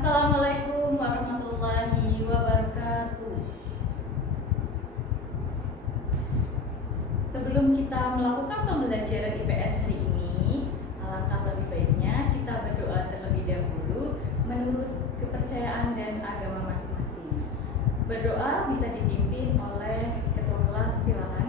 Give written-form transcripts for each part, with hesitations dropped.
Assalamualaikum warahmatullahi wabarakatuh. Sebelum kita melakukan pembelajaran IPS hari ini, alangkah lebih baiknya kita berdoa terlebih dahulu menurut kepercayaan dan agama masing-masing. Berdoa bisa dipimpin oleh ketua kelas, silakan.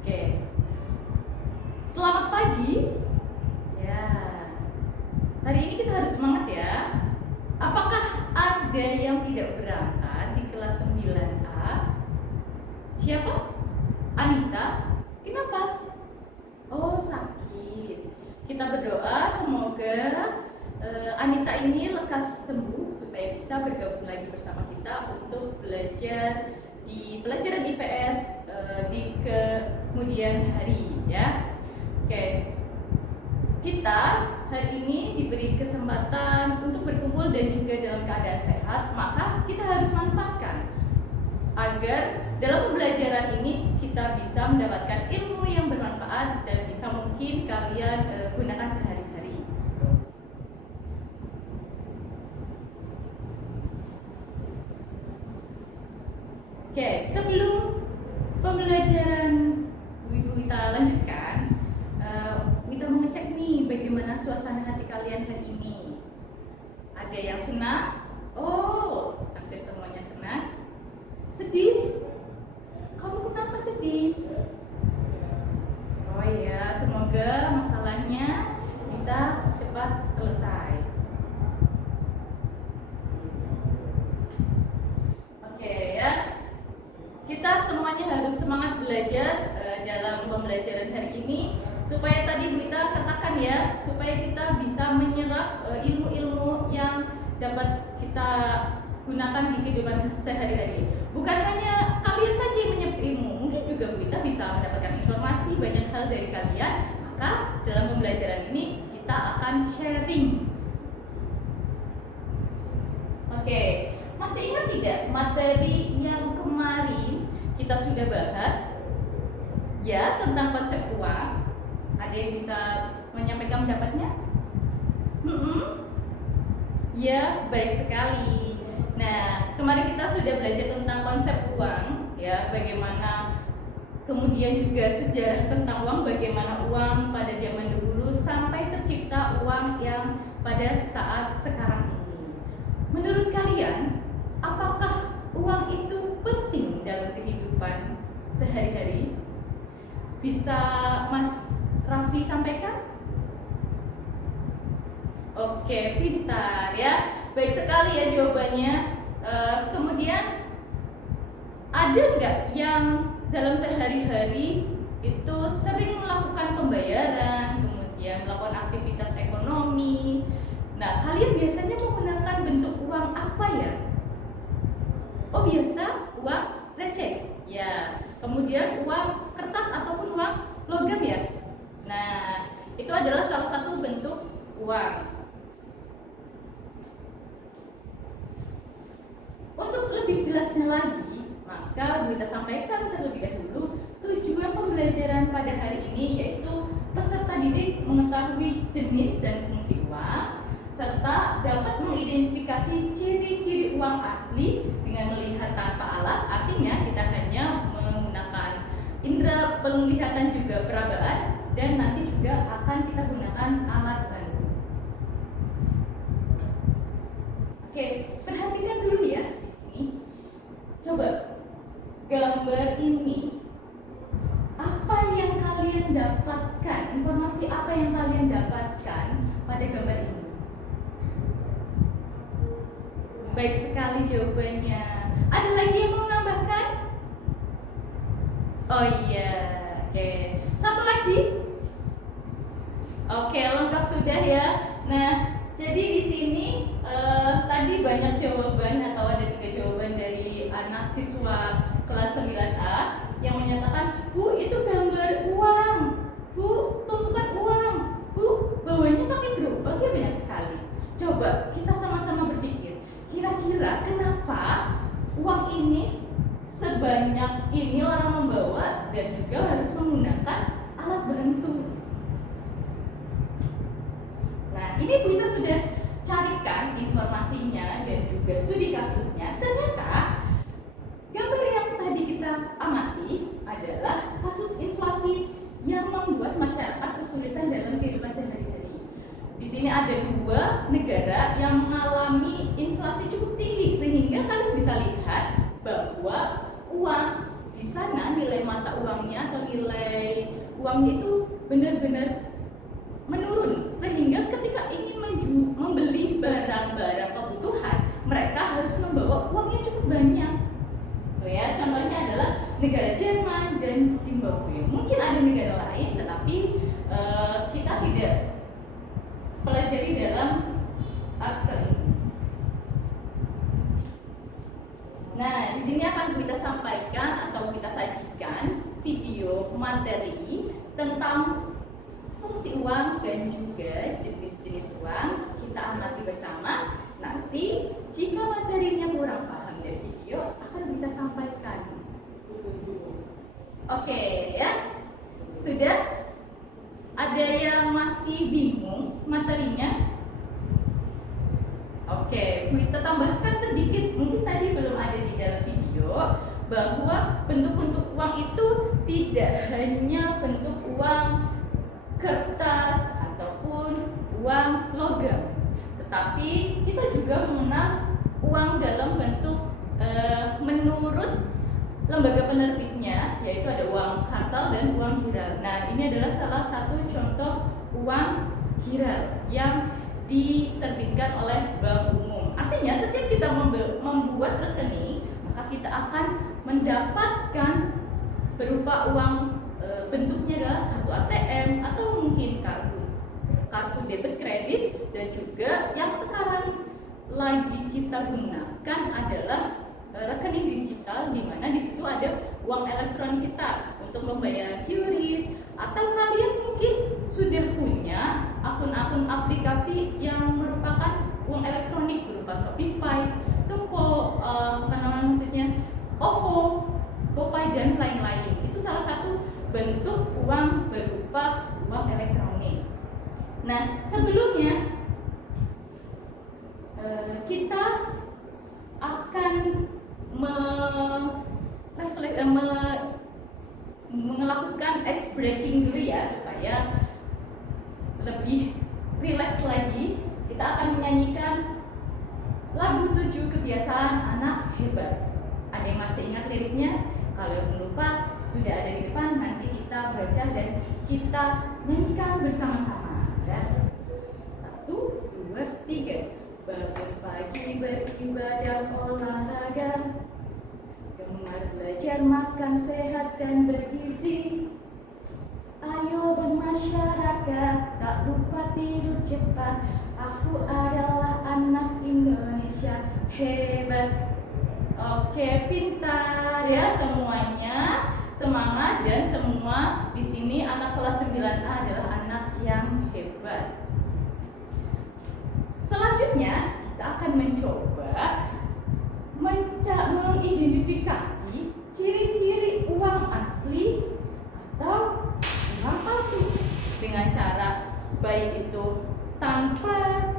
Oke. Selamat pagi. Ya. Hari ini kita harus semangat ya. Apakah ada yang tidak berangkat di kelas 9A? Siapa? Anita? Kenapa? Oh, sakit. Kita berdoa semoga Anita ini lekas sembuh supaya bisa bergabung lagi bersama kita untuk belajar di pelajaran IPS di kemudian hari ya. Oke. Kita hari ini diberi kesempatan untuk berkumpul dan juga dalam keadaan sehat, maka kita harus manfaatkan agar dalam pembelajaran ini kita bisa mendapatkan ilmu yang bermanfaat dan bisa mungkin kalian gunakan sehari-hari. Oke, sebelum pembelajaran ibu kita lanjutkan, kita mau ngecek nih bagaimana suasana hati kalian hari ini. Ada yang senang? Oh, hampir semuanya senang. Sedih? Kamu kenapa sedih? Oh iya, semoga masalahnya bisa cepat selesai. Oke ya, kita semuanya harus semangat belajar dalam pembelajaran hari ini, supaya tadi Bu Ita katakan ya, supaya kita bisa menyerap ilmu-ilmu yang dapat kita gunakan di kehidupan sehari-hari. Bukan hanya kalian saja yang menyerap ilmu, mungkin juga Bu Ita bisa mendapatkan informasi banyak hal dari kalian. Maka dalam pembelajaran ini kita akan sharing. Oke, masih ingat tidak materi yang kemarin kita sudah bahas? Ya, tentang konsep uang. Ada yang bisa menyampaikan pendapatnya? Ya, baik sekali. Nah, kemarin kita sudah belajar tentang konsep uang, ya, bagaimana kemudian juga sejarah tentang uang, bagaimana uang pada zaman dahulu sampai tercipta uang yang pada saat sekarang ini. Menurut kalian, apakah uang itu penting dalam kehidupan sehari-hari? Bisa Mas Raffi sampaikan? Oke, pintar ya. Baik sekali ya jawabannya. Kemudian ada nggak yang dalam sehari-hari itu sering melakukan pembayaran, kemudian melakukan aktivitas ekonomi? Nah, kalian biasanya menggunakan bentuk uang apa ya? Oh, biasa uang receh. Ya, kemudian uang kertas ataupun uang logam ya. Nah, itu adalah salah satu bentuk uang. Untuk lebih jelasnya lagi, maka Bu Ita sampaikan terlebih dahulu tujuan pembelajaran pada hari ini, yaitu peserta didik mengetahui jenis dan fungsi uang, serta dapat mengidentifikasi ciri-ciri uang asli dengan melihat tanpa alat. Artinya kita hanya menggunakan indera penglihatan juga perabaan, dan nanti juga akan kita gunakan alat bantu. Oke, perhatikan dulu ya di sini. Coba gambar ini, apa yang kalian dapatkan? Informasi apa yang kalian dapatkan pada gambar ini? Baik sekali jawabannya. Ada lagi yang mau menambahkan? Oh iya, oke. Satu lagi? Oke, lengkap sudah ya. Nah, jadi di sini tadi banyak jawaban atau ada 3 jawaban dari anak siswa kelas 9A yang menyatakan, Bu, itu gambar uang. Bu, tumpukan uang. Bu, bawahnya pakai gerobak ya, banyak sekali. Coba kita sama-sama berpikir, kira-kira kenapa uang ini sebanyak ini orang membawa dan juga harus menggunakan alat bantu? sini ada 2 negara yang mengalami inflasi cukup tinggi, sehingga kalian bisa lihat bahwa uang di sana, nilai mata uangnya atau nilai uangnya itu benar-benar menurun, sehingga ketika ingin membeli barang-barang kebutuhan, mereka harus membawa uang yang cukup banyak. Tuh ya, contohnya adalah negara Jerman dan Zimbabwe. Mungkin ada negara lain, tetapi kita tidak pelajari dalam artikel ini. Nah, di sini akan kita sampaikan atau kita sajikan video materi tentang fungsi uang dan juga jenis-jenis uang. Kita amati bersama. Nanti jika materinya kurang paham dari video, akan kita sampaikan. Oke ya, sudah? Ada yang masih bingung materinya? Oke, kita tambahkan sedikit, mungkin tadi belum ada di dalam video, bahwa bentuk-bentuk uang itu tidak hanya bentuk uang kertas ataupun uang logam, tetapi kita juga mengenal uang dalam bentuk menurut lembaga penerbitnya, yaitu ada uang kartal dan uang giral. Nah, ini adalah salah satu contoh uang giral yang diterbitkan oleh Bank Umum. Artinya setiap kita membuat rekening, maka kita akan mendapatkan berupa uang, bentuknya adalah kartu ATM atau mungkin kartu debit kredit, dan juga yang sekarang lagi kita gunakan adalah rekening digital, di mana di situ ada uang elektronik kita untuk pembayaran QRIS, atau kalian mungkin sudah punya akun-akun aplikasi yang merupakan uang elektronik berupa ShopeePay, Toko, OVO, GoPay dan lain-lain. Itu salah satu bentuk uang berupa uang elektronik. Nah, sebelumnya kita akan melakukan ice breaking dulu ya, supaya lebih rileks lagi. Kita akan menyanyikan lagu 7 kebiasaan anak hebat. Ada yang masih ingat liriknya? Kalau lupa, sudah ada di depan, nanti kita baca dan kita nyanyikan bersama-sama ya. 1, 2, 3. Bangun pagi beribadah olahraga, gemar belajar makan sehat dan bergizi. Ayo bermasyarakat, tak lupa tidur cepat. Aku adalah anak Indonesia hebat. Oke, pintar ya semuanya. Semangat, dan semua di sini anak kelas 9A adalah anak yang hebat. Selanjutnya kita akan mencoba mengidentifikasi ciri-ciri uang asli atau uang palsu dengan cara baik itu tanpa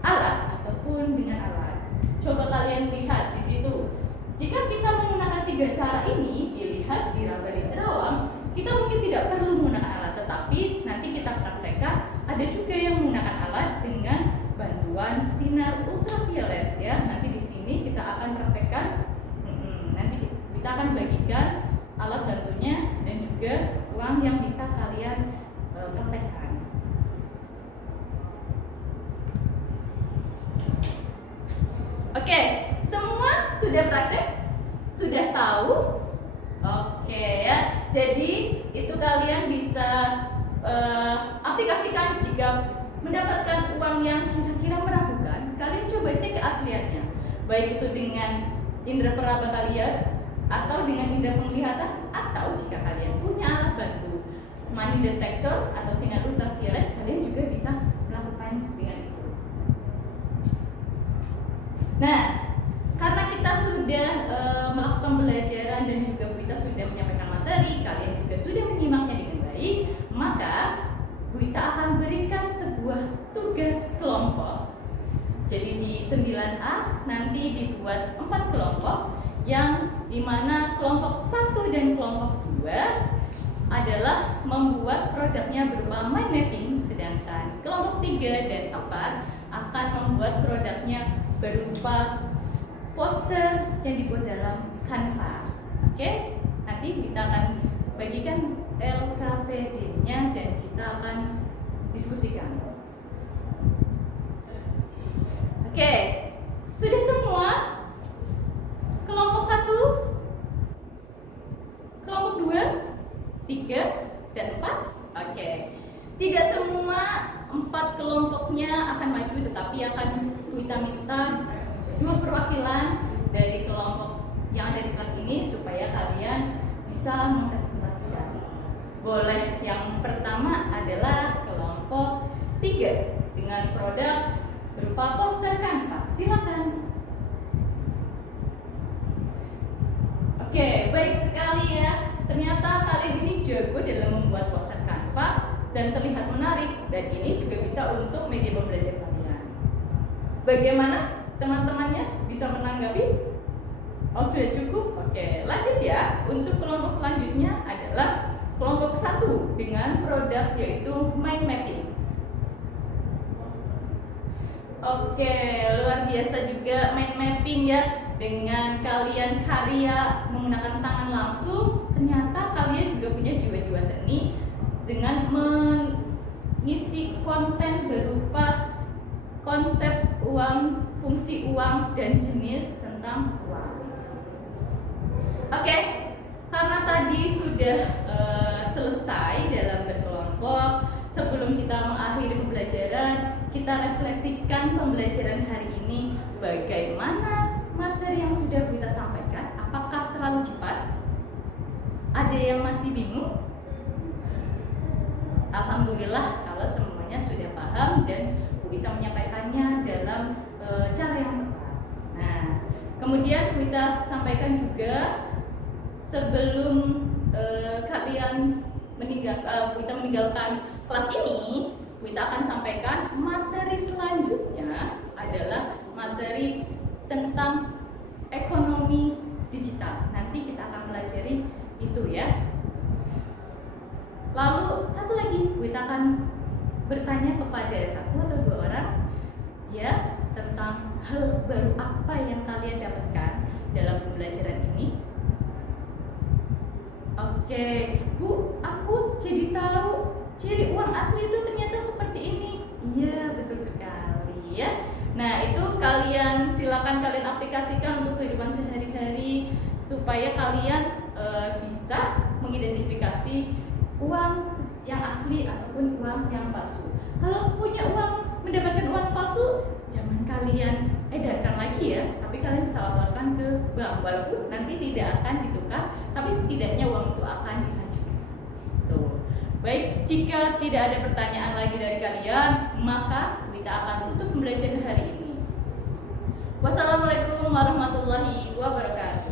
alat ataupun dengan alat. Coba kalian lihat di situ. Jika kita menggunakan 3 cara ini, dilihat di Raba Terawang, kita mungkin tidak perlu menggunakan alat, tetapi nanti kita praktekkan ada juga yang menggunakan alat dengan bantuan sinar ultraviolet ya. Nanti di sini kita akan praktekkan. Nanti kita akan bagikan alat bantunya dan juga uang yang bisa kalian praktekkan. Oke, semua sudah praktek? Sudah tahu? Oke ya. Jadi itu kalian bisa aplikasikan jika mendapatkan uang yang kira-kira meragukan. Kalian coba cek keasliannya, baik itu dengan indera peraba kalian atau dengan indera penglihatan, atau jika kalian punya alat bantu money detector atau sinar ultraviolet, kalian juga bisa melakukan dengan itu. Nah, karena kita sudah melakukan pembelajaran dan juga kita sudah menyampaikan materi, kalian juga sudah menyimaknya dengan baik, maka Bu Ita akan berikan sebuah tugas kelompok. Jadi di 9A nanti dibuat 4 kelompok, yang dimana kelompok 1 dan kelompok 2 adalah membuat produknya berupa mind mapping, sedangkan kelompok 3 dan 4 akan membuat produknya berupa poster yang dibuat dalam Canva. Oke, nanti kita akan bagikan LKPD-nya dan kita akan diskusikan. Oke, sudah semua? Kelompok 1, kelompok 2, 3, dan 4? Oke. Tidak semua 4 kelompoknya akan maju, tetapi akan kita minta 2 perwakilan dari kelompok yang ada di kelas ini supaya kalian bisa mempresentasikan. Boleh, yang pertama adalah kelompok 3 dengan produk berupa poster Canva. Silakan. Oke, baik sekali ya. Ternyata kalian ini jago dalam membuat poster Canva dan terlihat menarik, dan ini juga bisa untuk media pembelajaran kalian. Bagaimana teman-temannya, bisa menanggapi? Oh, sudah cukup? Oke, lanjut ya. Untuk kelompok selanjutnya adalah kelompok 1 dengan produk yaitu mind mapping. Oke, luar biasa juga mind mapping ya. Dengan kalian karya menggunakan tangan langsung, ternyata kalian juga punya jiwa-jiwa seni dengan mengisi konten berupa konsep uang, fungsi uang, dan jenis tentang uang. Oke, karena tadi sudah selesai dalam berkelompok, sebelum kita mengakhiri pembelajaran, kita refleksikan pembelajaran hari ini. Bagaimana materi yang sudah kita sampaikan? Apakah terlalu cepat? Ada yang masih bingung? Alhamdulillah kalau semuanya sudah paham dan Bu Ita menyampaikannya dalam cara yang tepat. Nah, kemudian Bu Ita sampaikan juga sebelum kalian Bu Ita meninggalkan kelas ini, Bu Ita akan sampaikan materi selanjutnya adalah materi tentang ekonomi digital. Nanti kita akan pelajari itu ya. Lalu satu lagi, kita akan bertanya kepada 1 atau 2 orang ya tentang hal baru apa yang kalian dapatkan dalam pembelajaran ini. Oke, Bu, aku jadi tahu ciri uang asli itu ternyata seperti ini. Iya, betul sekali ya. Nah, itu silakan kalian aplikasikan untuk kehidupan sehari-hari supaya kalian bisa mengidentifikasi uang yang asli ataupun uang yang palsu. Kalau punya uang, mendapatkan uang palsu, jangan kalian edarkan lagi ya, tapi kalian bisa laporkan ke bank, walaupun nanti tidak akan ditukar, tapi setidaknya uang itu akan dihancurkan. Tuh. Baik, jika tidak ada pertanyaan lagi dari kalian, maka kita akan tutup pembelajaran hari ini. Wassalamualaikum warahmatullahi wabarakatuh.